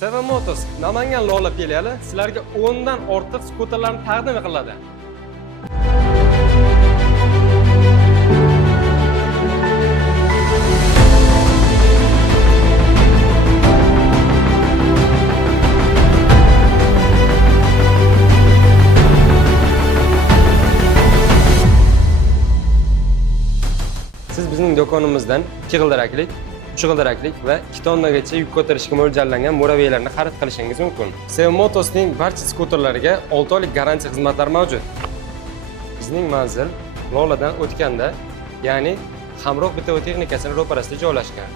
Seven Motors Namangan Lola filiali sizlarga 10 dan ortiq skuterlarni taqdim qiladi. Siz bizning do'konimizdan 2 g'ildiraklik, 3 g'ildiraklik va 2 tonnagacha yuk ko'tarishga mo'ljallangan mo'raviylarni xarid qilishingiz mumkin. Seven Motors'ning barcha skuterlariga 6 oylik garantiya xizmatlari mavjud. Bizning manzil Loladan o'tganda, ya'ni Hamroh bitiruv texnikasining ro'parasida joylashgan.